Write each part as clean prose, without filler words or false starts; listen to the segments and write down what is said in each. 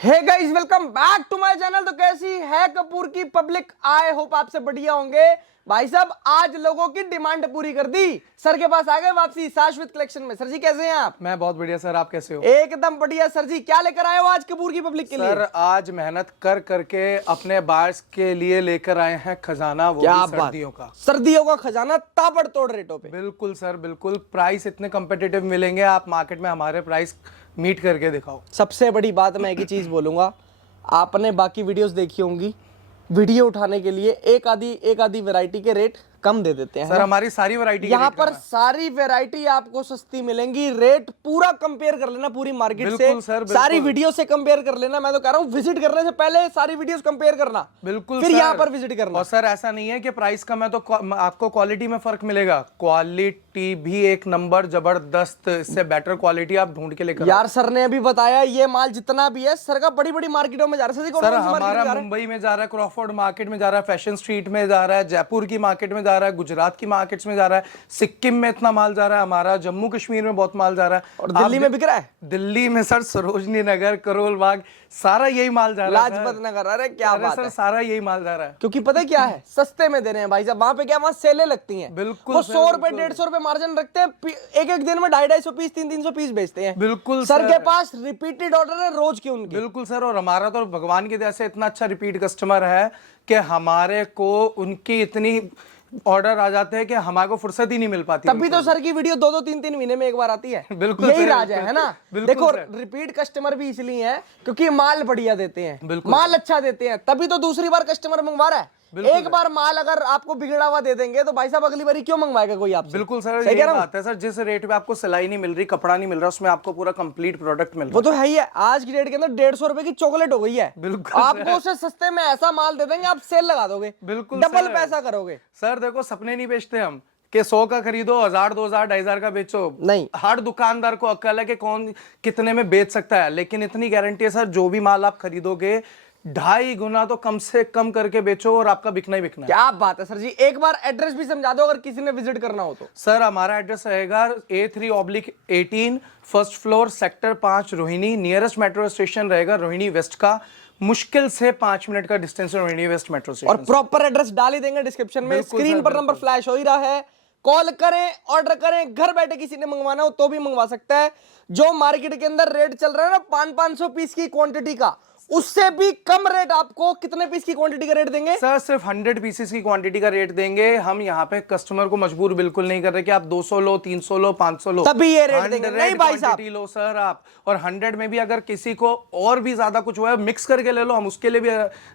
Hey guys, welcome back to my channel. तो कैसी है कपूर की पब्लिक? आई होप आपसे बढ़िया होंगे। भाई साहब, आज लोगों की डिमांड पूरी कर दी। सर के पास आ गए वापसी शाश्वत कलेक्शन में। सर जी कैसे हैं आप? मैं बहुत बढ़िया सर, आप कैसे हो? एकदम बढ़िया। सर जी क्या लेकर आए हो आज कपूर की पब्लिक के लिए? सर आज मेहनत कर करके अपने बायर्स के लिए लेकर आए हैं खजाना, वो क्या भी बात? सर्दियों का। सर्दियों का खजाना ताबड़तोड़ रेटों पे। बिल्कुल सर, बिल्कुल। प्राइस इतने कम्पिटिटिव मिलेंगे, आप मार्केट में हमारे प्राइस मीट करके दिखाओ। सबसे बड़ी बात मैं एक ही चीज बोलूंगा, आपने बाकी वीडियोस देखी होंगी, वीडियो उठाने के लिए एक आधी वैरायटी के रेट कम दे देते हैं सर हमारी सारी वैरायटी यहाँ पर सारी वैरायटी आपको सस्ती मिलेंगी। रेट पूरा कंपेयर कर लेना पूरी मार्केट से, सर, सारी वीडियो से कंपेयर कर लेना। मैं तो कह रहा हूँ विजिट करने से पहले सारी वीडियोस कंपेयर करना, बिल्कुल फिर सर। यहाँ पर विजिट करना। और सर ऐसा नहीं है कि प्राइस कम है तो आपको क्वालिटी में फर्क मिलेगा। क्वालिटी भी एक नंबर जबरदस्त, इससे बेटर क्वालिटी आप ढूंढ के लेकर यार सर ने अभी बताया ये माल जितना भी है सर का बड़ी बड़ी मार्केटों में जा रहा है। सर हमारा मुंबई में जा रहा है, क्रॉफोर्ड मार्केट में जा रहा है, फैशन स्ट्रीट में जा रहा है, जयपुर की मार्केट में जा रहा है, गुजरात की मार्केट्स में जा रहा है, सिक्किम में इतना माल जा रहा है, हमारा जम्मू कश्मीर में बहुत माल जा रहा है, और दिल्ली में बिक रहा है। दिल्ली में सर सरोजनी नगर, करोल बाग, सारा यही माल जा रहा है। लाजपत नगर, अरे क्या बात सर है। सारा यही माल जा रहा है, क्योंकि पता है क्या है, सस्ते में दे रहे हैं भाई साहब। वहां पे क्या, वहां सेलें लगती हैं। बिल्कुल वो सर, 100 रुपए 150 रुपए मार्जिन रखते हैं। एक एक दिन में 250 पीस 300 पीस बेचते हैं। बिल्कुल सर के पास रिपीटेड ऑर्डर है रोज के उनके। बिल्कुल सर। और हमारा तो भगवान की दया से इतना अच्छा रिपीट कस्टमर है कि हमारे को उनकी इतनी ऑर्डर आ जाते हैं कि हमारे को फुर्सत ही नहीं मिल पाती। तभी तो सर की वीडियो 2-2 3-3 महीने में एक बार आती है। बिल्कुल यही सर, राज है ना। बिल्कुल देखो सर। रिपीट कस्टमर भी इसलिए है क्योंकि माल बढ़िया देते हैं, बिल्कुल माल अच्छा देते हैं, तभी तो दूसरी बार कस्टमर मंगवा रहा है। एक बार माल अगर आपको बिगड़ा हुआ दे देंगे तो भाई साहब अगली बार क्यों मंगवाएगा कोई आपसे? बिल्कुल सर, यही बात है सर। जिस रेट पे आपको सिलाई नहीं मिल रही, कपड़ा नहीं मिल रहा, उसमें आपको पूरा कंप्लीट प्रोडक्ट मिल रहा है। वो तो है ही है। आज की डेट के अंदर 150 रुपए की चॉकलेट हो गई है। बिल्कुल आपको उससे सस्ते में ऐसा माल दे देंगे, आप सेल लगा दोगे, बिल्कुल डबल सर। पैसा करोगे। सर देखो, सपने नहीं बेचते हम कि 100 का खरीदो, 1000 2000 2500 का बेचो। नहीं, हर दुकानदार को अक्ल है कि कौन कितने में बेच सकता है, लेकिन इतनी गारंटी है सर, जो भी माल आप खरीदोगे 2.5 गुना तो कम से कम करके बेचो और आपका बिकना ही बिकना है। क्या बात है सर जी। एक बार एड्रेस भी समझा दो अगर किसी ने विजिट करना हो तो। सर हमारा एड्रेस रहेगा A3/18 first floor, sector 5 Rohini. Nearest metro station रहेगा रोहिणी वेस्ट का, मुश्किल से 5 मिनट का डिस्टेंस है रोहिणी वेस्ट मेट्रो स्टेशन। और प्रॉपर एड्रेस डाल ही देंगे डिस्क्रिप्शन में, स्क्रीन पर नंबर फ्लैश हो ही रहा है। कॉल करें, ऑर्डर करें, घर बैठे किसी ने मंगवाना हो तो भी मंगवा सकता है। जो मार्केट के अंदर रेट चल रहा है ना 500-500 पीस की क्वांटिटी का, उससे भी कम रेट आपको कितने पीस की क्वांटिटी का रेट देंगे? सर सिर्फ 100 पीसेस की क्वांटिटी का रेट देंगे हम। यहाँ पे कस्टमर को मजबूर बिल्कुल नहीं कर रहे कि आप 200 लो, 300 लो, 500 लो, तभी ये रेट देंगे। नहीं भाई साहब, लो सर आप। और 100 में भी अगर किसी को और भी ज्यादा कुछ हुआ है, मिक्स करके ले लो, हम उसके लिए भी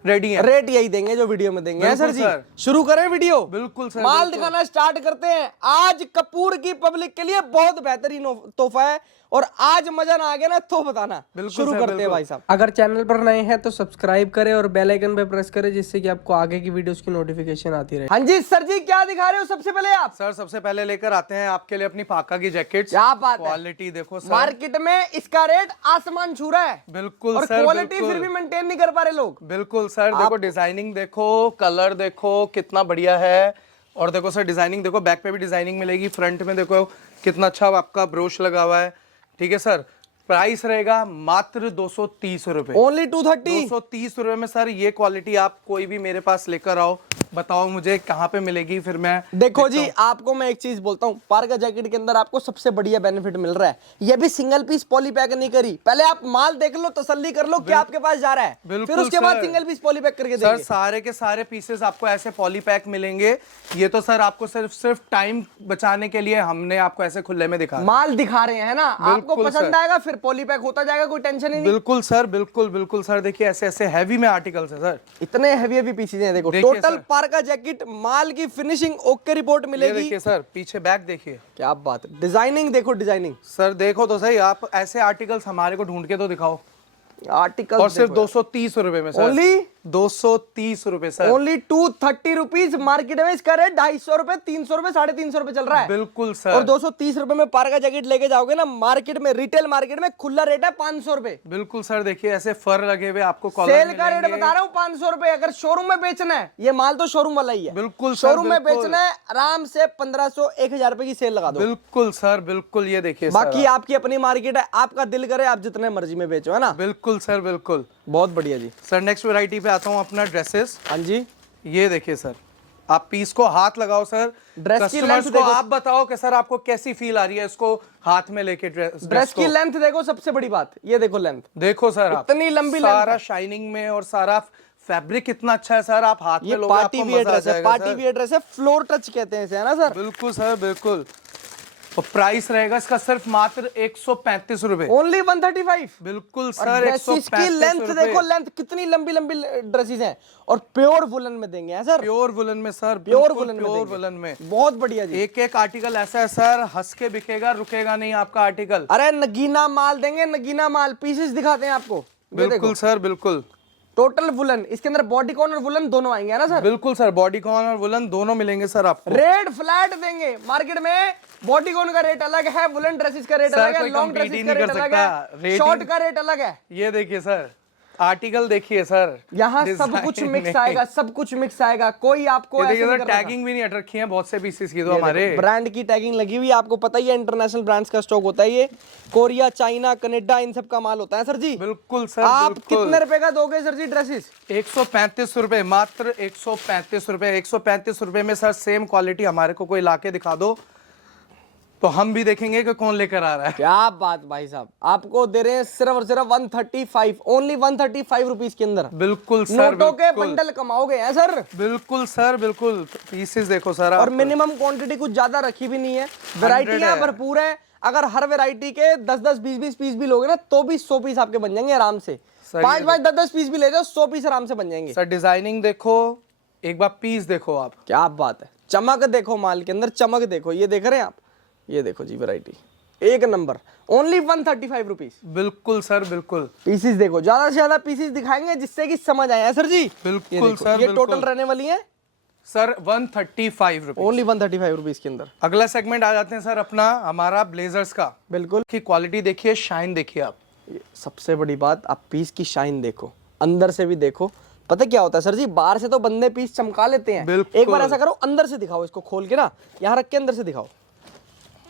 रेडी हैं। रेट यही देंगे जो वीडियो में देंगे सर जी। शुरू करें वीडियो? बिल्कुल सर, माल दिखाना स्टार्ट करते हैं। आज कपूर की पब्लिक के लिए बहुत बेहतरीन तोहफा है, और आज मजा ना आ गया ना तो बताना। शुरू करते हैं भाई साहब। अगर चैनल पर नए हैं तो सब्सक्राइब करें और बेल आइकन पे प्रेस करें, जिससे कि आपको आगे की वीडियोस की नोटिफिकेशन आती रहे। हाँ जी सर जी, क्या दिखा रहे हो सबसे पहले आप? सर सबसे पहले लेकर आते हैं आपके लिए अपनी पाका की जैकेट। क्या बात है, क्वालिटी देखो सर। मार्केट में इसका रेट आसमान छू रहा है। बिल्कुल और सर, क्वालिटी फिर भी मेंटेन नहीं कर पा रहे लोग। बिल्कुल सर। देखो डिजाइनिंग देखो, कलर देखो कितना बढ़िया है। और देखो सर डिजाइनिंग देखो, बैक पे भी डिजाइनिंग मिलेगी, फ्रंट में देखो कितना अच्छा आपका ब्रोश लगा हुआ है। ठीक है सर। प्राइस रहेगा मात्र 230 रुपए। ओनली 230। 230 रुपए में सर ये क्वालिटी आप कोई भी मेरे पास लेकर आओ, बताओ मुझे कहाँ पे मिलेगी, फिर मैं देखो जी आपको मैं एक चीज बोलता हूँ, पार्का जैकेट के अंदर आपको सबसे बढ़िया बेनिफिट मिल रहा है। ये भी सिंगल पीस पॉली पैक नहीं करी। पहले आप माल देख लो, तसल्ली कर लो क्या आपके पास जा रहा है, फिर उसके बाद सिंगल पीस पॉली पैक करके देंगे। सर सारे के सारे पीसेस आपको ऐसे पॉली पैक मिलेंगे। ये तो सर आपको सिर्फ टाइम बचाने के लिए हमने आपको ऐसे खुले में दिखा माल दिखा रहे हैं ना, आपको पसंद आएगा फिर पॉली पैक होता जाएगा, कोई टेंशन ही नहीं। बिल्कुल सर, बिल्कुल बिल्कुल सर। देखिए ऐसे ऐसे हैवी में आर्टिकल्स है सर, इतने हैवी पीसेज हैं। देखो टोटल पार्का जैकेट, माल की फिनिशिंग ओके रिपोर्ट मिलेगी। देखिए सर, पीछे बैक देखिए, क्या बात है। डिजाइनिंग देखो, डिजाइनिंग सर देखो तो सही। आप ऐसे आर्टिकल्स हमारे को ढूंढ के तो दिखाओ। आर्टिकल और सिर्फ 230 रुपए में सर। ओनली 230 रुपए सर। Only 230 rupees. मार्केट में इसका रेट 250 रुपए, 300 रुपए, 350 रुपए चल रहा है। बिल्कुल सर। और 230 रुपए में पार्का जैकेट लेके जाओगे ना, मार्केट में, रिटेल मार्केट में खुला रेट है 500 रुपए। बिल्कुल सर। देखिए ऐसे फर लगे हुए आपको कॉलर सेल का रेट बता रहा हूँ 500 रुपए। अगर शोरूम में बेचना है, ये माल तो शोरूम वाला ही है। बिल्कुल सर, शोरूम में बेचना है, आराम से 1500-1000 रुपए की सेल लगा दो। बिल्कुल सर, बिल्कुल। ये देखिए बाकी आपकी अपनी मार्केट है, आपका दिल करे आप जितने मर्जी में बेचो, है ना। बिल्कुल सर, बिल्कुल। बहुत बढ़िया जी। सर नेक्स्ट वैरायटी पे आता हूँ अपना ड्रेसेस। हाँ जी, ये देखिए सर, आप पीस को हाथ लगाओ सर, ड्रेस की कस्टमर्स लेंथ को देखो। आप बताओ कि सर आपको कैसी फील आ रही है इसको हाथ में लेके ड्रेस की लेंथ देखो, सबसे बड़ी बात ये देखो लेंथ, देखो सर आप इतनी लंबी लेंथ सारा है। शाइनिंग में और सारा फैब्रिक कितना अच्छा है सर, आप हाथ ये में लोगे पार्टी आपको वियर मजा आ ड्रेस है, जाएगा पार्टी सर। वियर ड्रेस है, फ्लोर टच कहते हैं इसे, है ना सर? बिल्कुल सर बिल्कुल। और प्राइस रहेगा इसका सिर्फ मात्र 135 रुपए। ओनली 135। बिल्कुल और सर, ड्रेसेस की 135 लेंथ रुपए। देखो, लेंथ कितनी लंबी लंबी ड्रेसेस हैं, और प्योर वुलन में देंगे, हैं सर? प्योर वुलन में सर, प्योर बिल्कुल वुलन में प्योर देंगे। वुलन में। बहुत बढ़िया जी। एक एक आर्टिकल ऐसा है सर, हंस के बिकेगा, रुकेगा नहीं आपका आर्टिकल। अरे नगीना माल देंगे, नगीना माल। पीसेस दिखाते हैं आपको, ये देखो, बिल्कुल सर बिल्कुल। टोटल वुलन, इसके अंदर बॉडीकॉन और वुलन दोनों आएंगे, है ना सर? बिल्कुल सर, बॉडीकॉन और वुलन दोनों मिलेंगे सर आपको। रेट फ्लैट देंगे। मार्केट में बॉडीकॉन का रेट अलग है, वुलन ड्रेसेस का रेट सर, अलग है, कोई लॉन्ग compete ही ड्रेसेस का नहीं रेट कर अलग सकता। है, Rating- शॉर्ट का रेट अलग है। ये देखिए सर, आर्टिकल देखिए सर, यहाँ सब डिजाइन कुछ मिक्स में। आएगा, सब कुछ मिक्स आएगा, कोई आपको ये ऐसे देखिए नहीं सर, कर रहा था। टैगिंग भी नहीं हट रखी है बहुत से पीसेस की तो हमारे। ब्रांड की टैगिंग लगी हुई है, आपको पता ही है इंटरनेशनल ब्रांड्स का स्टॉक होता है, ये कोरिया, चाइना, कनाडा, इन सब का माल होता है सर जी। बिल्कुल सर आप बिल्कुल। कितने रुपए का दोगे सर जी ड्रेसेस? 135 रुपए, मात्र 135 रुपए। 135 रुपए में सर सेम क्वालिटी हमारे को कोई लाके दिखा दो तो हम भी देखेंगे कि कौन लेकर आ रहा है। क्या बात भाई साहब, आपको दे रहे हैं सिर्फ और सिर्फ 135, ओनली 135 रुपीज के अंदर। बिल्कुल सर नोटों के बिल्कुल। बंडल कमाओगे, है सर? बिल्कुल सर बिल्कुल। पीसेस देखो सर और आप। मिनिमम क्वांटिटी कुछ ज्यादा रखी भी नहीं है, वैरायटियां है। भरपूर है। अगर हर वैरायटी के 10-10, 20-20 पीस भी लोगे ना तो भी 100 पीस आपके बन जाएंगे आराम से। सर, 5-5, 10-10 पीस भी ले जाओ, 100 पीस आराम से बन जाएंगे। सर डिजाइनिंग देखो, एक बार पीस देखो आप। क्या बात है, चमक देखो माल के अंदर, चमक देखो, ये देख रहे हैं आप, ये देखो जी वैरायटी एक नंबर। Only 135 rupees. बिल्कुल सर बिल्कुल। पीसेस देखो, ज्यादा से ज्यादा पीसेस दिखाएंगे जिससे कि समझ आए, सर जी? बिल्कुल ये देखो, सर, ये बिल्कुल। टोटल रहने वाली है सर 135 रुपए। ओनली 135 रुपीज के अंदर। अगला सेगमेंट आ जाते हैं सर अपना हमारा ब्लेजर्स का। बिल्कुल। की क्वालिटी देखिए, शाइन देखिए आप। ये सबसे बड़ी बात, आप पीस की शाइन देखो, अंदर से भी देखो। पता क्या होता है सर जी, बाहर से तो बंदे पीस चमका लेते हैं, बिल्कुल। एक बार ऐसा करो, अंदर से दिखाओ, इसको खोल के ना यहाँ रख के अंदर से दिखाओ।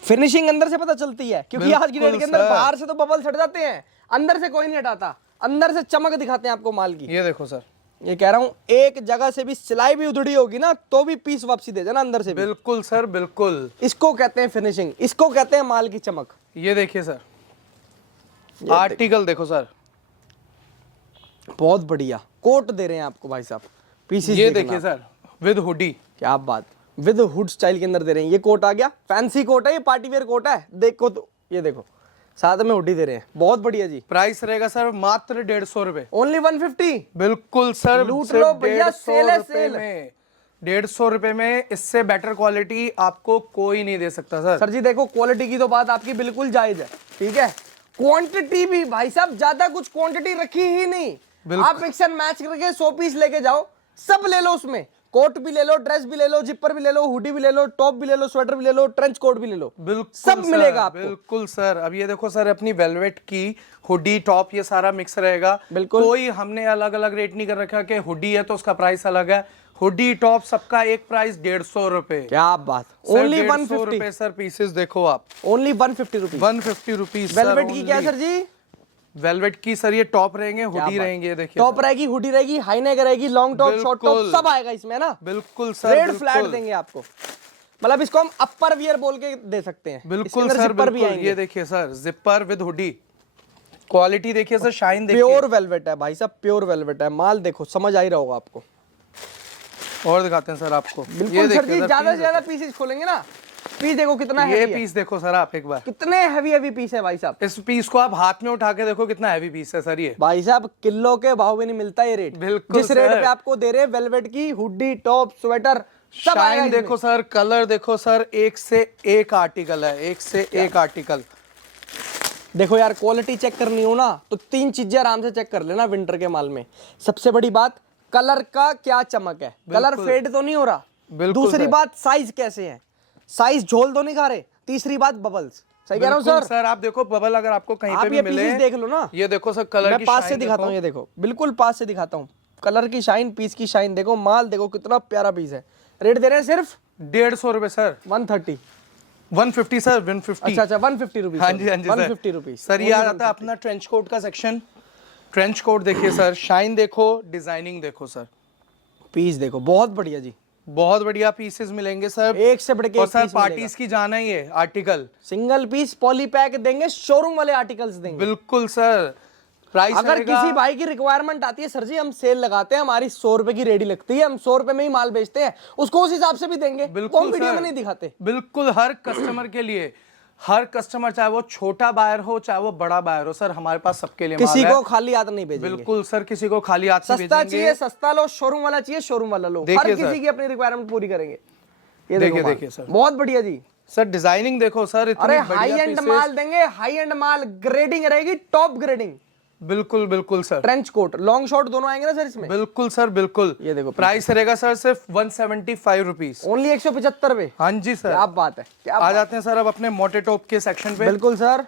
फिनिशिंग अंदर से पता चलती है, क्योंकि आज की डेट के अंदर सर। बाहर से तो बबल हट जाते हैं, अंदर से कोई नहीं हटाता। अंदर से चमक दिखाते हैं आपको माल की। ये देखो सर। ये कह रहा हूँ, एक जगह से भी सिलाई भी उधड़ी होगी ना तो भी पीस वापसी दे देना अंदर से भी। बिल्कुल सर बिल्कुल। इसको कहते हैं फिनिशिंग, इसको कहते हैं माल की चमक। ये देखिए सर, आर्टिकल देखो सर, बहुत बढ़िया कोट दे रहे हैं आपको भाई साहब। पीसेस ये देखिए सर, विद हुडी। क्या बात, विद हुड स्टाइल के अंदर दे रहे हैं। ये कोट आ गया, फैंसी कोट है, ये पार्टी वेयर कोट है, देखो तो ये देखो, साथ में हुडी दे रहे हैं, बहुत बढ़िया जी। प्राइस रहेगा सर मात्र 150 रुपए। ओनली 150। बिल्कुल सर, लूट सिर्फ लो भैया, 150 सेल है, रुपए सेल। में। 150 रुपए में इससे बेटर क्वालिटी आपको कोई नहीं दे सकता सर। सर जी देखो, क्वालिटी की तो बात आपकी बिल्कुल जायज है, ठीक है। क्वांटिटी भी भाई साहब, ज्यादा कुछ क्वांटिटी रखी ही नहीं। आप मिक्स एंड मैच करके 100 पीस लेके जाओ, सब ले लो उसमें। कोट भी ले लो, ड्रेस भी ले लो, जिपर भी ले लो, हुडी भी ले लो, टॉप भी ले लो, स्वेटर भी ले लो, ट्रेंच कोट भी ले लो, बिल्कुल सब सर, मिलेगा आपको। बिल्कुल सर। अब ये देखो सर, अपनी वेलवेट की हुडी टॉप, ये सारा मिक्स रहेगा। बिल्कुल। कोई हमने अलग अलग रेट नहीं कर रखा कि हुडी है तो उसका प्राइस अलग है। हुडी टॉप सबका एक प्राइस 150 रुपए। क्या बात, ओनली 150 रुपए सर। पीसेस देखो आप, ओनली 150 रुपीज। 150 रुपीज। वेलवेट की क्या सर जी? वेलवेट की सर, ये टॉप रहेंगे, हुडी रहेंगे, ये देखिए टॉप रहेगी, हुडी रहेगी, हाई नेक रहेगी, लॉन्ग टॉप, शॉर्ट टॉप, बिल्कुल। सब आएगा इसमें ना। बिल्कुल सर, रेड बिल्कुल। फ्लैट देंगे आपको, मतलब इसको हम अपर वियर बोल के दे सकते हैं। इसके बिल्कुल अंदर सर जिपर भी बिल्कुल। आएंगे। ये देखिए sir, zipper with hoodie. Quality देखिए सर, शाइन देखिए। प्योर वेलवेट है भाई साहब, प्योर वेलवेट है। माल देखो, समझ आ ही रहा होगा आपको। और दिखाते हैं सर आपको। बिल्कुल सर जी, ज्यादा से ज्यादा पीसेस खोलेंगे ना, पीस देखो कितना ये हैवी है। पीस देखो सर आप एक बार। कितने हैवी हैवी पीस है भाई साहब। इस पीस को आप हाथ में उठा के देखो कितना हैवी पीस है सर ये। भाई साहब किलो के भाव में नहीं मिलता ये रेट। बिल्कुल जिस रेट सर। पे आपको दे रहे हैं, वेलवेट की हुडी, टॉप, स्वेटर, सब आएगा शाइन इसमें। देखो सर, कलर देखो सर, एक से एक आर्टिकल है, एक से एक आर्टिकल। देखो यार, क्वालिटी चेक करनी हो ना तो 3 चीजें आराम से चेक कर लेना विंटर के माल में। सबसे बड़ी बात, कलर का क्या चमक है, कलर फेड तो नहीं हो रहा। बिल्कुल दूसरी सर। बात, साइज कैसे है, साइज झोल तो नहीं खा रहे। तीसरी बात, बबल्स। सही कह रहा हूँ बिल्कुल सर? सर, आप देखो बबल अगर आपको कहीं आप पे भी ये मिले, पीसेस देख लो ना। ये देखो सर, कलर मैं की पास से शाइन दिखाता देखो। हूँ, ये देखो, बिल्कुल पास से दिखाता हूँ। कलर की शाइन, पीस की शाइन देखो, माल देखो कितना प्यारा पीस है। रेट दे रहे हैं सिर्फ 150 रुपए सर। 130। 150 सर, 150। अच्छा 150 रुपीज। हाँ जी, हाँ जी 150 रुपीज सर। ये आ जाता है अपना ट्रेंच कोट का सेक्शन। ट्रेंच कोट देखिए सर, शाइन देखो, डिजाइनिंग देखो सर, पीस देखो बहुत बढ़िया जी, बहुत बढ़िया पीसेस मिलेंगे सर, एक से बढ़ के और एक सर पीस मिलेगा। पार्टीज की जाना ही है article, single piece poly pack देंगे, शोरूम वाले आर्टिकल्स देंगे। बिल्कुल सर। प्राइस अगर किसी भाई की रिक्वायरमेंट आती है, सर जी हम सेल लगाते हैं, हमारी 100 रुपए की रेडी लगती है, हम 100 रुपए में ही माल बेचते हैं, उसको उस हिसाब से भी देंगे, बिल्कुल वीडियो में सर, नहीं दिखाते। बिल्कुल हर कस्टमर के लिए, हर कस्टमर चाहे वो छोटा बायर हो चाहे वो बड़ा बायर हो सर, हमारे पास सबके लिए किसी माल को है। खाली हाथ नहीं भेजेंगे। बिल्कुल सर, किसी को खाली हाथ नहीं सस्ता भेजेंगे। चाहिए सस्ता लो, शोरूम वाला चाहिए शोरूम वाला लो, हर देखिए किसी सर। की अपनी रिक्वायरमेंट पूरी करेंगे। ये देखिए माल। देखिए सर, बहुत बढ़िया जी। सर डिजाइनिंग देखो सर, इतनी अरे बढ़िया हाई एंड pieces। माल देंगे, हाई एंड माल, ग्रेडिंग रहेगी, टॉप ग्रेडिंग। बिल्कुल बिल्कुल sir, trench coat long short दोनों आएंगे ना सर इसमें। बिल्कुल सर बिल्कुल। ये देखो प्राइस रहेगा सर सिर्फ 175 रुपीज, ओनली 175 रुपए। हाँ जी सर। क्या बात है, क्या आ जाते हैं सर अब अपने मोटे टॉप के सेक्शन पे। बिल्कुल सर,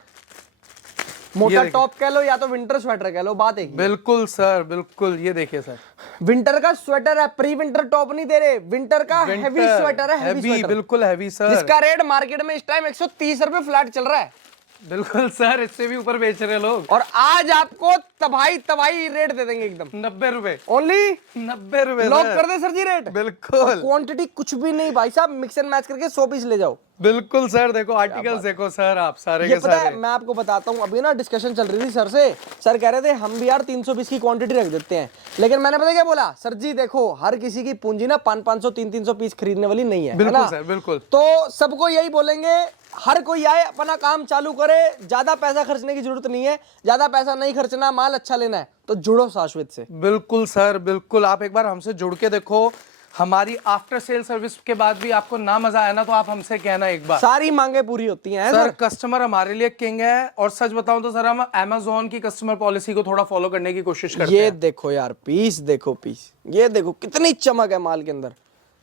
मोटा देखिए। टॉप कह लो या तो विंटर स्वेटर कह लो, बात एक ही है। बिल्कुल सर बिल्कुल, ये देखिए सर, विंटर का स्वेटर है, प्री विंटर टॉप नहीं दे रहे, विंटर का हैवी स्वेटर है, हैवी हैवी, स्वेटर, बिल्कुल हैवी सर, जिसका रेट मार्केट में इस टाइम 130 रुपए फ्लैट चल रहा है। बिल्कुल सर, इससे भी ऊपर बेच रहे हैं लोग। और आज आपको तबाही तबाही रेट दे देंगे एकदम 90 रुपए, ओनली 90 रुपए लॉक सर। कर दे सर जी रेट। बिल्कुल क्वांटिटी कुछ भी नहीं भाई साहब, मिक्स एंड मैच करके 100 पीस ले जाओ। बिल्कुल सर, देखो आर्टिकल्स देखो सर, आप सारे ये के पता है, सारे। मैं आपको बताता हूँ, अभी ना डिस्कशन चल रही थी सर से, सर कह रहे थे हम भी यार 320 की क्वांटिटी रख देते हैं, लेकिन मैंने पता क्या बोला, सर जी देखो हर किसी की पूंजी ना 500 300 पीस खरीदने वाली नहीं है, बिल्कुल है ना? सर बिल्कुल। तो सबको यही बोलेंगे, हर कोई आए अपना काम चालू करे, ज्यादा पैसा खर्चने की जरूरत नहीं है, ज्यादा पैसा नहीं खर्चना, माल अच्छा लेना है तो जुड़ो शाश्वत से। बिल्कुल सर बिल्कुल, आप एक बार हमसे जुड़ के देखो, हमारी आफ्टर सेल सर्विस के बाद भी आपको ना मजा आया ना तो आप हमसे कहना एक बार। सारी मांगे पूरी होती हैं सर कस्टमर हमारे लिए किंग है, और सच बताऊं तो सर हम Amazon की कस्टमर पॉलिसी को थोड़ा फॉलो करने की कोशिश करते ये हैं। देखो यार पीस, देखो पीस, ये देखो कितनी चमक है माल के अंदर।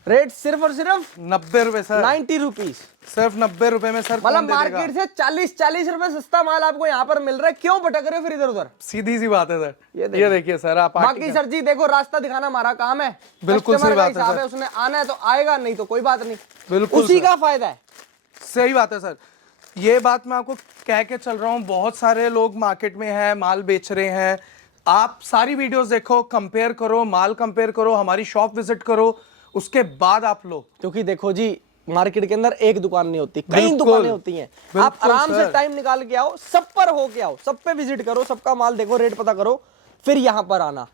रेट सिर्फ और सिर्फ 90 रुपए सर, 90 रुपीज, सिर्फ 90 रुपए में सर, मतलब कौन दे देगा? मार्केट से 40 रुपए सस्ता माल आपको यहाँ पर मिल रहा है, क्यों भटक रहे हो फिर इधर उधर? सीधी सी बात है सर, ये ये देखिए सर आप बाकी सर जी देखो रास्ता दिखाना हमारा काम है, बिल्कुल कस्टमर सही का बात है हिसाब सर। है, उसने आना है तो आएगा, नहीं तो कोई बात नहीं, बिल्कुल उसी सर। का फायदा है। सही बात है सर, ये बात मैं आपको कह के चल रहा हूँ, बहुत सारे लोग मार्केट में हैं, माल बेच रहे हैं, आप सारी वीडियोस देखो, कंपेयर करो, माल कंपेयर करो, हमारी शॉप विजिट करो, उसके बाद आप लो। क्योंकि देखो जी मार्केट के अंदर एक दुकान नहीं होती, कई बिल्कुल, दुकानें होती हैं, आप बिल्कुल आराम से सर। टाइम निकाल के आओ, सब पर हो के आओ, सब पे विजिट करो, सबका माल देखो, रेट पता करो, फिर यहाँ पर आना।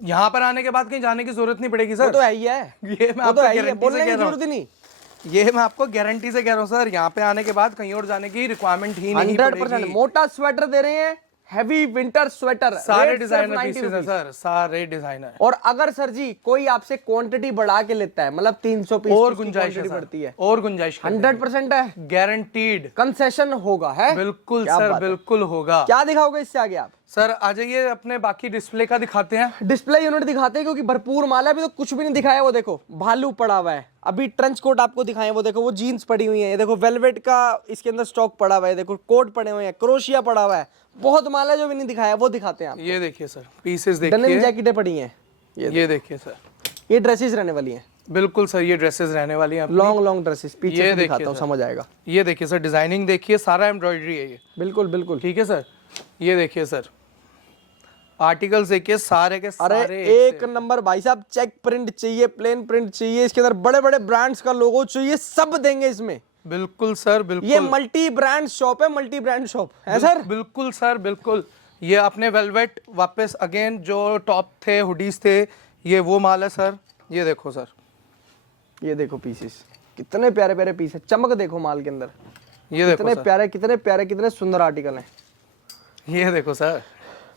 यहाँ पर आने के बाद कहीं जाने की जरूरत नहीं पड़ेगी वो सर, तो है ही है, ये मैं वो तो आपको है ही है, गारंटी से बोलने की कह रहा जरूरत ही हूँ, नहीं। ये मैं आपको गारंटी से कह रहा हूँ सर, यहाँ पे आने के बाद कहीं और जाने की रिक्वायरमेंट ही नहीं 100% पड़ेगी। मोटा स्वेटर दे रहे हैं, हैवी विंटर स्वेटर, सारे रेट सिर्फ डिजाइनर 90 पीसेस हैं रुपीस। सर, सारे डिजाइनर, और अगर सर जी कोई आपसे क्वांटिटी बढ़ा के लेता है, मतलब 300 पीस और की गुंजाइश है quantity सर, बढ़ती है, और गुंजाइश 100% है, गारंटीड, कंसेशन होगा है। बिल्कुल क्या सर बात है? बिल्कुल होगा। क्या दिखाओगे इससे आगे आप? सर आ जाइए, अपने बाकी डिस्प्ले का दिखाते हैं। डिस्प्ले यूनिट दिखाते हैं क्योंकि भरपूर माल है, अभी तो कुछ भी नहीं दिखाया, वो देखो भालू पड़ा हुआ है, अभी ट्रेंच कोट आपको दिखाएं, वो देखो वो जीन्स पड़ी हुई है, ये देखो वेलवेट का इसके अंदर स्टॉक पड़ा हुआ है, देखो कोट पड़े हुए हैं, क्रोशिया पड़ा हुआ है, बहुत माल है जो भी नहीं दिखाया, वो दिखाते हैं आप। ये देखिए सर, पीसेस डनिम देखिए, जैकेटें पड़ी हैं, ये देखिए सर, ये ड्रेसेस रहने वाली हैं, बिल्कुल सर, ये ड्रेसेस रहने वाली हैं अपनी। लॉन्ग लॉन्ग ड्रेसेस, पीछे ये से देखिए दिखाता हूँ सर। समझ आएगा। ये देखिए सर, डिजाइनिंग देखिए, सारा एम्ब्रॉयडरी है ये, बिल्कुल बिल्कुल। ठीक है सर। ये देखिए सर, आर्टिकल्स देखिए सारे के अरे सारे एक नंबर भाई साहब, चेक प्रिंट चाहिए, प्लेन प्रिंट चाहिए, इसके अंदर बड़े बड़े ब्रांड्स का लोगो चाहिए, सब देंगे इसमें। बिल्कुल सर बिल्कुल, ये मल्टी ब्रांड शॉप है, मल्टी ब्रांड शॉप है सर। बिल्कुल सर बिल्कुल। ये अपने वेलवेट वापस अगेन जो टॉप थे, हुडीज थे, ये वो माल है सर। ये देखो सर, ये देखो पीसेस, कितने प्यारे प्यारे पीस है, चमक देखो माल के अंदर, ये देखो कितने सर, प्यारे कितने प्यारे कितने सुंदर आर्टिकल हैं। ये देखो सर,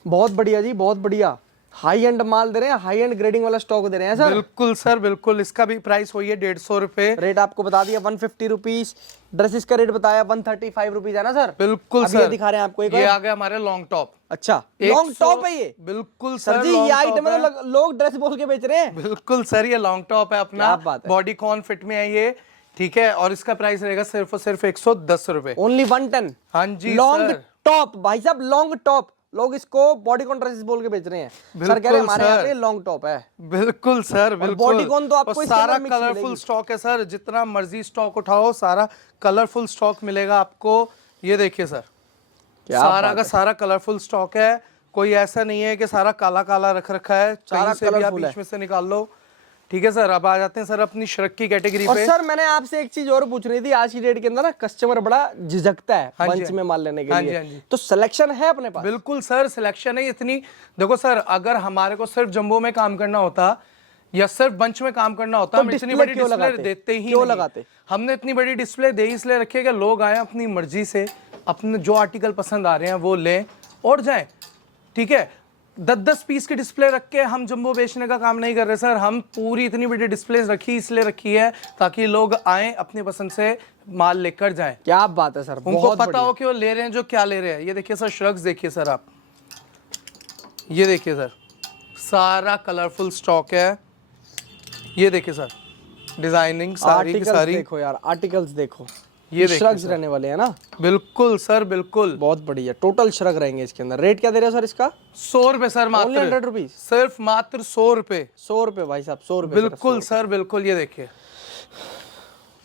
बहुत बढ़िया जी, बहुत बढ़िया, हाई एंड माल दे रहे हैं, हाई एंड ग्रेडिंग वाला स्टॉक दे रहे हैं सर। बिल्कुल सर बिल्कुल। इसका भी प्राइस वही है 150 रुपए। रेट आपको बता दिया 150 रुपीज, ड्रेसेस का रेट बताया 135 रुपीज है ना सर। बिल्कुल अभी ये सर, दिखा रहे हैं आपको एक ये और। आ गए हमारे लॉन्ग टॉप। अच्छा लॉन्ग टॉप है ये? बिल्कुल सर सर, जी long ये top आइटम है। है तो लोग ड्रेस बोल के बेच रहे हैं। बिल्कुल सर, ये लॉन्ग टॉप है अपना, क्या बात है। बॉडी कॉन फिट में है ये, ठीक है, और इसका प्राइस रहेगा सिर्फ और सिर्फ 110 रुपए। ओनली 110। हाँ जी लॉन्ग सर। टॉप भाई साहब, लॉन्ग टॉप, लोग इसको बॉडी कॉन ड्रेसेस बोल के बेच रहे हैं। सर कह रहे हैं हमारे यहाँ पे लॉन्ग टॉप है। बिल्कुल सर बिल्कुल। bodycon तो आपको और इसके सारा अंदर mix कलरफुल मिलेगी। स्टॉक है सर, जितना मर्जी स्टॉक उठाओ सारा कलरफुल स्टॉक मिलेगा आपको। ये देखिए सर, क्या सारा बात का है। सारा कलरफुल स्टॉक है, कोई ऐसा नहीं है कि सारा काला काला रख रखा है, सारा कहीं से भी आप colourful है। बीच में से निकाल लो। ठीक है सर, अब आ जाते हैं सर अपनी श्रग की कैटेगरी और पे। सर मैंने आपसे एक चीज और पूछ रही थी, आज की डेट के अंदर ना कस्टमर बड़ा झिझकता है हाँ जी, बंच में माल लेने के हाँ लिए। जी, हाँ जी। तो सिलेक्शन है अपने पास? बिल्कुल सर, सिलेक्शन है इतनी। देखो सर, अगर हमारे को सिर्फ जंबो में काम करना होता या सिर्फ बंच में काम करना होता, तो हम इतनी display बड़ी क्यों डिस्प्ले लगाते? देते ही क्यों नहीं। लगाते? हमने इतनी बड़ी डिस्प्ले दे इसलिए रखी है कि लोग आए अपनी मर्जी से अपने जो आर्टिकल पसंद आ रहे हैं वो लें और जाएं। ठीक है, 10-10 पीस की डिस्प्ले रख के हम जंबो बेचने का काम नहीं कर रहे सर। हम पूरी इतनी बड़ी डिस्प्ले रखी इसलिए रखी है ताकि लोग आए अपनी पसंद से माल लेकर जाएं। क्या बात है सर, उनको बहुत पता बढ़िया। हो कि वो ले रहे हैं जो क्या ले रहे हैं। ये देखिए सर, श्रग्स देखिए सर आप, ये देखिए सर, सारा कलरफुल स्टॉक है। ये देखिए सर, डिजाइनिंग सारी की आर्टिकल्स सारी। देखो यार, आर्टिकल्स देखो, ये देखिए श्रग्स सर। रहने वाले हैं ना। बिल्कुल सर, बिल्कुल। बहुत बढ़िया, टोटल श्रग रहेंगे इसके अंदर। रेट क्या दे रहे हो सर इसका? 100 रुपए सर, Only मात्र 100 रुपीज? सिर्फ मात्र 100 रुपए। 100 रुपए भाई साहब, 100 रुपए। बिल्कुल सर, बिल्कुल। ये देखिए,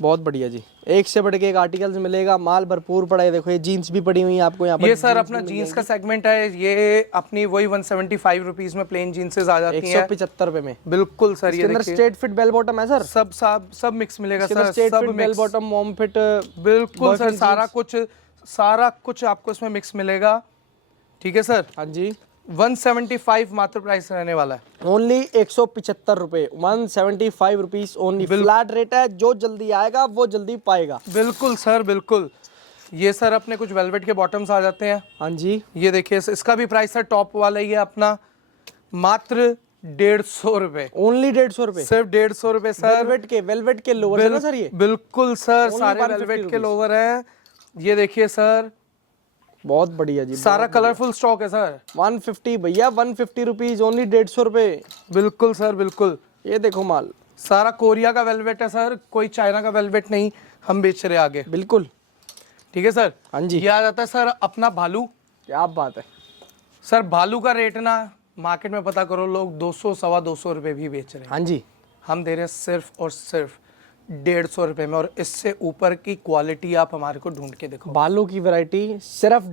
बहुत बढ़िया जी, एक से बढ़ के एक आर्टिकल्स मिलेगा, माल भरपूर पड़ा है। देखो ये जीन्स भी पड़ी हुई है आपको यहाँ पर। ये सर अपना जीन्स का सेगमेंट है। ये अपनी वही 175 रुपीज में प्लेन जीन्सेस आ जाती हैं। 175 रुपए में। बिल्कुल सर। इसके ये अंदर देखिए, स्ट्रेट फिट बेल बॉटम है सर? सब मिक्स मिलेगा सर, स्ट्रेट सब fit bell mix. Bottom, mom fit, बिल्कुल सर, boyfriend सारा कुछ आपको इसमें मिक्स मिलेगा। ठीक है सर, हाँ जी। 175 मात्र प्राइस रहने वाला है। ओनली 175 रुपए, 175 रुपीज ओनली। फ्लैट रेट है, जो जल्दी आएगा वो जल्दी पाएगा। बिल्कुल सर, बिल्कुल। ये सर अपने कुछ वेलवेट के बॉटम्स आ जाते हैं। हाँ जी। ये देखिए, इसका भी प्राइस है टॉप वाला ही है अपना, मात्र 150 रुपए। ओनली 150 रुपए, सिर्फ 150 रुपए सर। वेलवेट के लोअर है ना सर ये? बिल्कुल सर, Only सारे 150 वेलवेट के rupees। लोवर है। ये देखिए सर, बहुत बढ़िया जी, सारा कलरफुल स्टॉक है सर। 150 भैया, 150 रुपीज ओनली, 150 रुपए। बिल्कुल सर, बिल्कुल। ये देखो माल, सारा कोरिया का वेलवेट है सर, कोई चाइना का वेलवेट नहीं हम बेच रहे आगे। बिल्कुल। ठीक है सर। हाँ जी। ये आ जाता है सर अपना भालू। क्या बात है सर, भालू का रेट ना मार्केट में पता करो, लोग 200 सवा 200 रुपए भी बेच रहे हैं। हाँ जी। हम दे रहे हैं सिर्फ और सिर्फ 150 रुपए में, और इससे ऊपर की क्वालिटी आप हमारे को ढूंढ के देखो। बालू की वैरायटी सिर्फ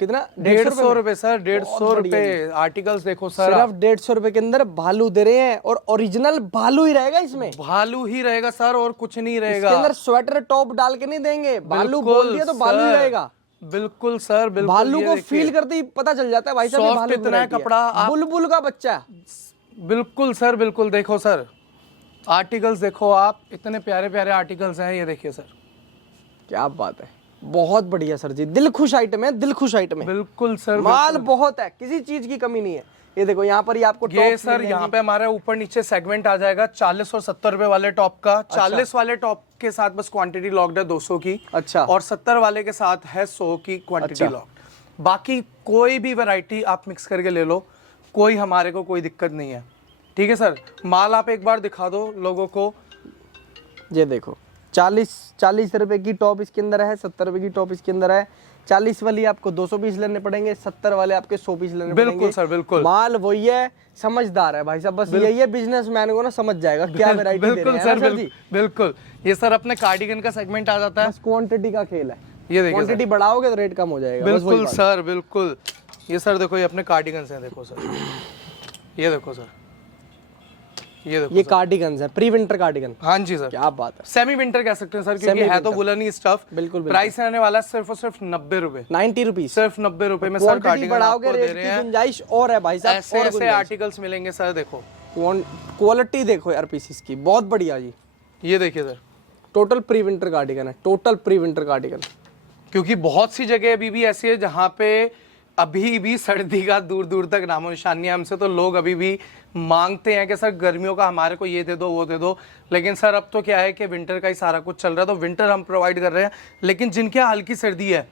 कितना? 150 रुपए सर, 150 रुपए। आर्टिकल्स देखो सर, सिर्फ 150 रुपए के अंदर भालू दे रहे हैं, और ओरिजिनल भालू ही रहेगा इसमें। भालू ही रहेगा सर, और कुछ नहीं इसके रहेगा। अंदर स्वेटर टॉप डाल के नहीं देंगे, भालू बिल्कुल बोल दिया तो भालू ही सर, रहेगा। बिल्कुल सर, बिल्कुल। भालू ये को देखिए, फील करते ही पता चल जाता है भाई साहब, ये Soft भालू की इतना है variety है। कपड़ा, आप- बुलबुल का बच्चा है। बिल्कुल सर, बिल्कुल। देखो सर, आर्टिकल्स देखो आप, इतने प्यारे प्यारे आर्टिकल्स हैं। ये देखिए सर, क्या बात है, बहुत बढ़िया सर जी, दिल खुश आइटम है, दिल खुश आइटम है। बिल्कुल सर। माल बहुत है, किसी चीज की कमी नहीं है। ये देखो यहाँ पर ही आपको ये tops सर मिल यहाँ जाएंगी। पे हमारे ऊपर नीचे सेगमेंट आ जाएगा 40 और 70 रुपए वाले टॉप का। 40 वाले टॉप के साथ बस क्वांटिटी लॉक्ड है 200 की। अच्छा। और 70 वाले के साथ है 100 की क्वांटिटी अच्छा। लॉक्ड। बाकी कोई भी वैरायटी आप मिक्स करके ले लो, कोई हमारे को कोई दिक्कत नहीं है। ठीक है सर, माल आप एक बार दिखा दो लोगों को। ये देखो 40 रुपए की टॉप इसके अंदर है, 70 रुपए की टॉप इसके अंदर है। 40 वाली आपको 200 पीस लेने पड़ेंगे, 70 वाले आपके 100 पीस लेने बिल्कुल पड़ेंगे। सर, बिल्कुल। माल वही है, समझदार है भाई साहब, बस यही है, बिजनेसमैन को ना समझ जाएगा क्या वैरायटी दे रहे बिल्कुल हैं सर, ना सर जी। बिल्कुल। ये सर अपने कार्डिगन का सेगमेंट आ जाता है। बस क्वांटिटी का खेल है, ये देखिए सर। क्वांटिटी बढ़ाओगे तो रेट कम हो जाएगा, बस वही बिल्कुल बात। सर, बिल्कुल। ये सर देखो, ये अपने कार्डिगन्स हैं, देखो सर। ये देखो सर, ये देखो ये सर। कार्डिगन्स है, प्री विंटर कार्डिगन। हाँ जी सर, क्या बात है, सेमी विंटर कह सकते हैं सर, क्योंकि Semi है तो winter। वुलन ही स्टफ। बिल्कुल, बिल्कुल। प्राइस रहने वाला है सिर्फ और सिर्फ 90 रुपए। 90 रुपीज। सिर्फ 90 रुपए में सर क्वांटिटी कार्डिगन बढ़ाओगे आपको दे रेट रहे की हैं। गुंजाइश और है भाई साहब, ऐसे और ऐसे गुंजाइश। आर्टिकल्स मिलेंगे सर, देखो। क्वालिटी देखो यार पीसीस की, बहुत बढ़िया जी। ये देखिए sir, total pre winter cardigan है, टोटल प्री विंटर कार्डिगन। क्योंकि बहुत सी जगह अभी भी ऐसी है जहाँ पे अभी भी सर्दी का दूर दूर तक नामो निशान नहीं है। हमसे तो लोग अभी भी मांगते हैं कि सर गर्मियों का हमारे को ये दे दो वो दे दो, लेकिन सर अब तो क्या है कि विंटर का ही सारा कुछ चल रहा है, तो विंटर हम प्रोवाइड कर रहे हैं। लेकिन जिनके यहाँ हल्की सर्दी है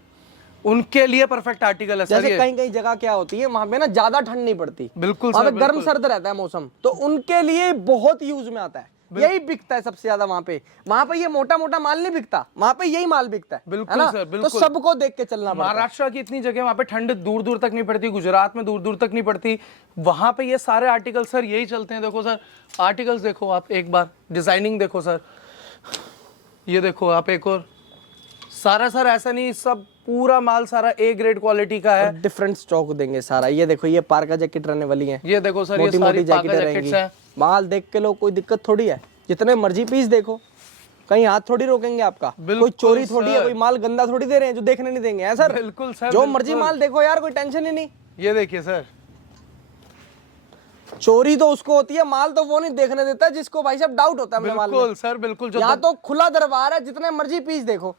उनके लिए परफेक्ट आर्टिकल है सर जैसे ये। कहीं कहीं जगह क्या होती है, वहां पे ना ज्यादा ठंड नहीं पड़ती, बिल्कुल वहां सर, पे गर्म बिल्कुल। सर्द रहता है मौसम, तो उनके लिए बहुत यूज में आता है, यही बिकता है सबसे ज्यादा वहां पे। वहां पे ये मोटा मोटा माल नहीं बिकता, वहां पे यही माल बिकता है। बिल्कुल है ना? सर, तो बिल्कुल। सबको देख के चलना पड़ता है। महाराष्ट्र की इतनी जगह वहाँ पे ठंड दूर दूर तक नहीं पड़ती, गुजरात में दूर दूर तक नहीं पड़ती, वहाँ पे ये सारे आर्टिकल सर यही चलते हैं। देखो सर, आर्टिकल्स देखो आप एक बार, डिजाइनिंग देखो सर, ये देखो आप एक और, सारा सर ऐसा नहीं, सब पूरा माल सारा ए ग्रेड क्वालिटी का है। डिफरेंट स्टॉक देंगे सारा। ये देखो ये पार्का जैकेट रहने वाली है, ये देखो सर, ये मोटी सारी मोटी पार्का जैकेटें जैकेट्स रहेंगी। हैं। माल देख के लो, कोई दिक्कत थोड़ी है, जितने मर्जी पीस देखो, कहीं हाथ थोड़ी रोकेंगे आपका, कोई बिल्कुल चोरी थोड़ी है, सर। कोई माल गंदा थोड़ी दे रहे हैं जो देखने नहीं देंगे, है सर? बिल्कुल सर, जो बिल्कुल। मर्जी माल देखो यार, कोई टेंशन ही नहीं। ये देखिए सर, चोरी तो उसको होती है, माल तो वो नहीं देखने देता जिसको भाई साहब डाउट होता है अपने माल में। बिल्कुल सर, बिल्कुल। जो यहाँ तो खुला दरबार है, जितने मर्जी पीस देखो,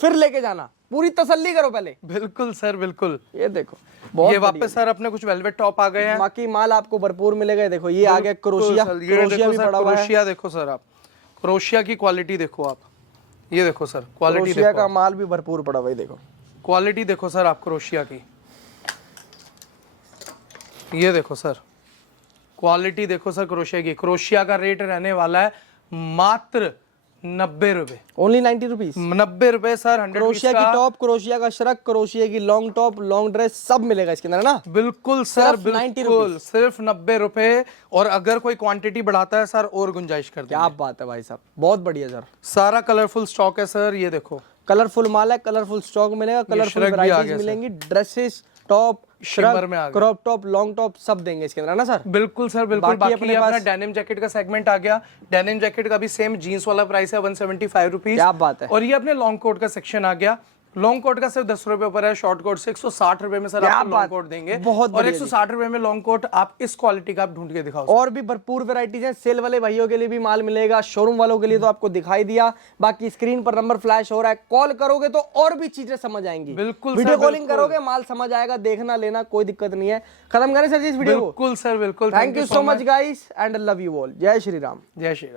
फिर लेके जाना, पूरी तसल्ली करो पहले। बिल्कुल सर, बिल्कुल। ये देखो ये बहुत वापस सर अपने कुछ वेलवेट टॉप आ गए हैं। बाकी माल आपको भरपूर मिलेगा। ये देखो ये आ गया क्रोशिया, बिल्कुल सर, ये क्रोशिया देखो भी सर, पड़ा हुआ है। क्रोशिया देखो सर, आप क्रोशिया की क्वालिटी देखो आप, ये देखो सर क्वालिटी क्रोशिया देखो, का माल भी भरपूर पड़ा हुआ है। देखो क्वालिटी देखो सर आप क्रोशिया की, ये देखो सर क्वालिटी देखो सर क्रोशिया की। क्रोशिया का रेट रहने वाला है मात्र 90 रुपए, ओनली 90 रुपीज। 90 रुपए सर। 100 क्रोशिया पीस की का। टॉप, क्रोशिया का शरक, क्रोशिया की लॉन्ग टॉप, लॉन्ग ड्रेस सब मिलेगा इसके अंदर, है ना? बिल्कुल सर, सिर्फ 90 बिल्कुल सिर्फ 90 रुपए। और अगर कोई क्वांटिटी बढ़ाता है सर और गुंजाइश कर देंगे। क्या बात है भाई साहब, बहुत बढ़िया सर। सारा कलरफुल स्टॉक है सर, ये देखो कलरफुल माल है, कलरफुल स्टॉक मिलेगा, कलरफुल श्रग भी आ वैरायटीज गया सर। मिलेंगी, ड्रेसेस, टॉप, शिमर में आ गया। क्रॉप टॉप, लॉन्ग टॉप सब देंगे इसके अंदर, है ना सर? बिल्कुल सर, बिल्कुल। बाकी बाकी अपने ये अपना पास- डेनिम जैकेट का सेगमेंट आ गया। डेनिम जैकेट का भी सेम जीन्स वाला प्राइस है 175 रुपीज। क्या बात है। और ये अपने लॉन्ग कोट का सेक्शन आ गया। लॉन्ग कोट का सिर्फ 10 रुपए ऊपर है, शॉर्ट कोट से 160 रुपए में सर क्या आपको लॉन्ग बात, कोट देंगे। बहुत और बढ़िया 160 रुपए में लॉन्ग कोट आप इस क्वालिटी का आप ढूंढ के दिखाओ। और भी भरपूर वैरायटीज हैं। सेल वाले भाइयों के लिए भी माल मिलेगा, शोरूम वालों के लिए तो आपको दिखाई दिया। बाकी स्क्रीन पर नंबर फ्लैश हो रहा है, कॉल करोगे तो और भी चीजें समझ आएंगी। बिल्कुल वीडियो सर, कॉलिंग बिल्कुल। करोगे, माल समझ आएगा, देखना लेना कोई दिक्कत नहीं है। खत्म करें सर जी इस वीडियो को। बिल्कुल सर, बिल्कुल। Thank you so much guys and love you all. जय श्री राम। जय श्री राम।